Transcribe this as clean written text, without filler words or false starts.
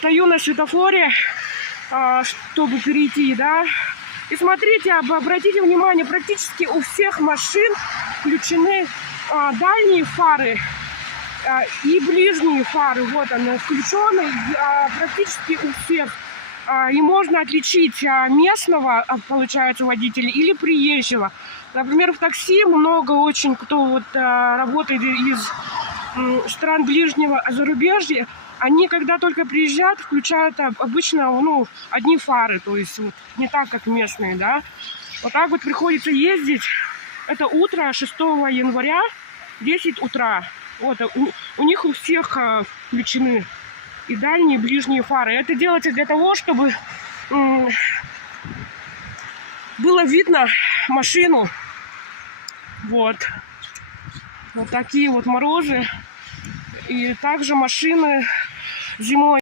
стою на светофоре, чтобы перейти, да. И смотрите, обратите внимание, практически у всех машин включены дальние фары и ближние фары. Вот они включены практически у всех. И можно отличить местного, получается, водителя или приезжего. Например, в такси много очень, кто вот работает из стран ближнего зарубежья, они, когда только приезжают, включают обычно, ну, одни фары, то есть вот, не так, как местные, да. Вот так вот приходится ездить. Это утро 6 января, 10 утра. Вот, у них у всех включены и дальние, и ближние фары. Это делается для того, чтобы было видно машину. Вот. Вот такие вот морозы. И также машины зимой